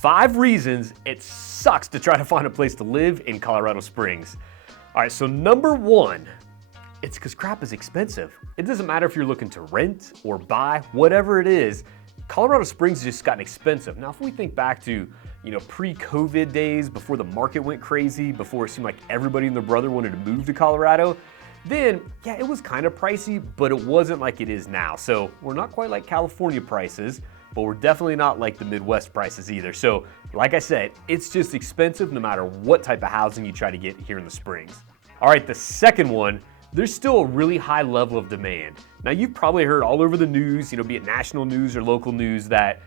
5 reasons it sucks to try to find a place to live in Colorado Springs. All right, so number 1, it's because crap is expensive. It doesn't matter if you're looking to rent or buy, whatever it is, Colorado Springs has just gotten expensive. Now, if we think back to, pre-COVID days, before the market went crazy, before it seemed like everybody and their brother wanted to move to Colorado, then yeah, it was kind of pricey, but it wasn't like it is now. So we're not quite like California prices, but we're definitely not like the Midwest prices either. So like I said, it's just expensive no matter what type of housing you try to get here in the Springs. All right, the second one, there's still a really high level of demand. Now you've probably heard all over the news, be it national news or local news, that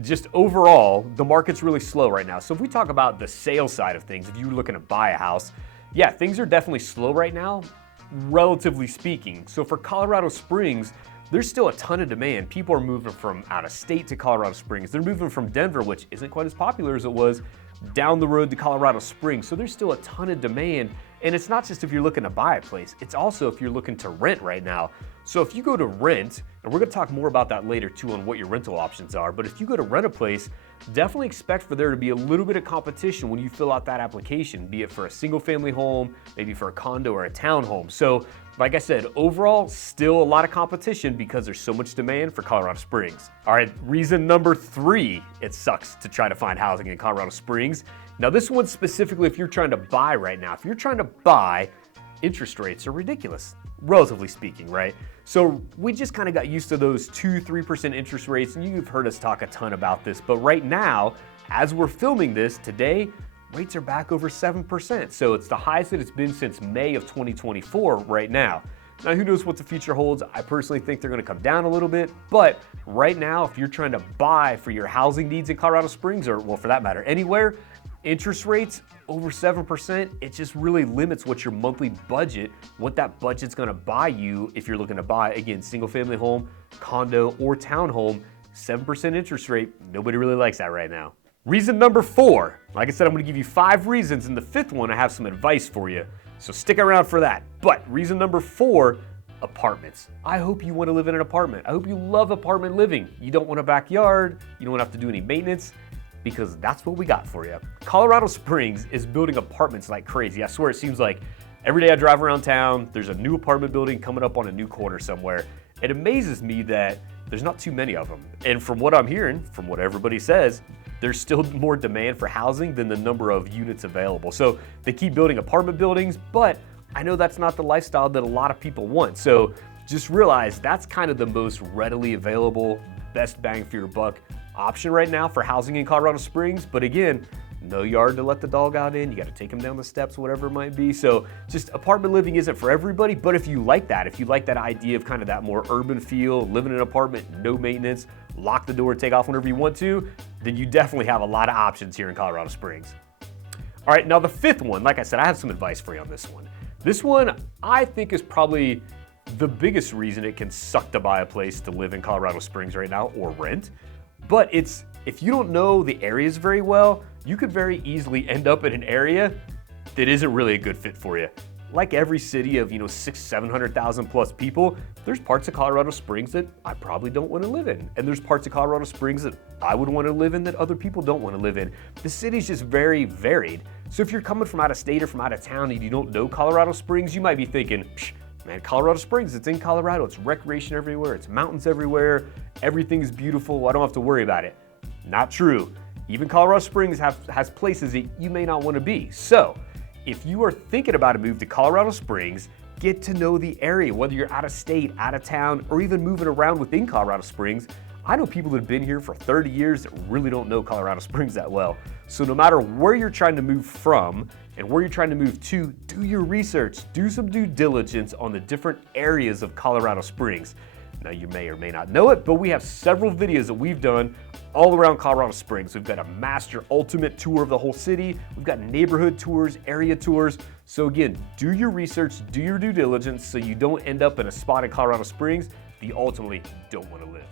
just overall, the market's really slow right now. So if we talk about the sales side of things, if you're looking to buy a house, yeah, things are definitely slow right now, relatively speaking. So for Colorado Springs, there's still a ton of demand. People are moving from out of state to Colorado Springs. They're moving from Denver, which isn't quite as popular as it was, down the road to Colorado Springs. So there's still a ton of demand. And it's not just if you're looking to buy a place, it's also if you're looking to rent right now. So if you go to rent, and we're gonna talk more about that later too on what your rental options are, but if you go to rent a place, definitely expect for there to be a little bit of competition when you fill out that application, be it for a single family home, maybe for a condo or a townhome. So like I said, overall, still a lot of competition because there's so much demand for Colorado Springs. All right, reason number 3, it sucks to try to find housing in Colorado Springs. Now this one's specifically if you're trying to buy right now. If you're trying to buy, interest rates are ridiculous, relatively speaking, right? So we just kind of got used to those 2-3% interest rates, and you've heard us talk a ton about this, but right now, as we're filming this today, rates are back over 7%. So it's the highest that it's been since May of 2024 right now. Now, who knows what the future holds? I personally think they're gonna come down a little bit, but right now, if you're trying to buy for your housing needs in Colorado Springs, or well, for that matter, anywhere, interest rates over 7%, it just really limits what your monthly budget, what that budget's gonna buy you if you're looking to buy, again, single family home, condo, or townhome. 7% interest rate, nobody really likes that right now. Reason number 4, like I said, I'm gonna give you 5 reasons, and the 5th one, I have some advice for you. So stick around for that. But reason number 4, apartments. I hope you wanna live in an apartment. I hope you love apartment living. You don't want a backyard, you don't have to do any maintenance, because that's what we got for you. Colorado Springs is building apartments like crazy. I swear it seems like every day I drive around town, there's a new apartment building coming up on a new corner somewhere. It amazes me that there's not too many of them. And from what I'm hearing, from what everybody says, there's still more demand for housing than the number of units available. So they keep building apartment buildings, but I know that's not the lifestyle that a lot of people want. So just realize that's kind of the most readily available, best bang for your buck option right now for housing in Colorado Springs. But again, no yard to let the dog out in. You got to take him down the steps, whatever it might be. So just apartment living isn't for everybody, but if you like that idea of kind of that more urban feel, living in an apartment, no maintenance, lock the door, take off whenever you want to, then you definitely have a lot of options here in Colorado Springs. All right, now the 5th one, like I said, I have some advice for you on this one. This one I think is probably the biggest reason it can suck to buy a place to live in Colorado Springs right now or rent. But if you don't know the areas very well, you could very easily end up in an area that isn't really a good fit for you. Like every city of 600,000-700,000 plus people, there's parts of Colorado Springs that I probably don't want to live in. And there's parts of Colorado Springs that I would want to live in that other people don't want to live in. The city's just very varied. So if you're coming from out of state or from out of town and you don't know Colorado Springs, you might be thinking, man, Colorado Springs, it's in Colorado, it's recreation everywhere, it's mountains everywhere, everything's beautiful, I don't have to worry about it. Not true. Even Colorado Springs has places that you may not want to be. So if you are thinking about a move to Colorado Springs, get to know the area, whether you're out of state, out of town, or even moving around within Colorado Springs. I know people that have been here for 30 years that really don't know Colorado Springs that well. So no matter where you're trying to move from and where you're trying to move to, do your research, do some due diligence on the different areas of Colorado Springs. Now you may or may not know it, but we have several videos that we've done all around Colorado Springs. We've got a master ultimate tour of the whole city. We've got neighborhood tours, area tours. So again, do your research, do your due diligence so you don't end up in a spot in Colorado Springs that you ultimately don't want to live.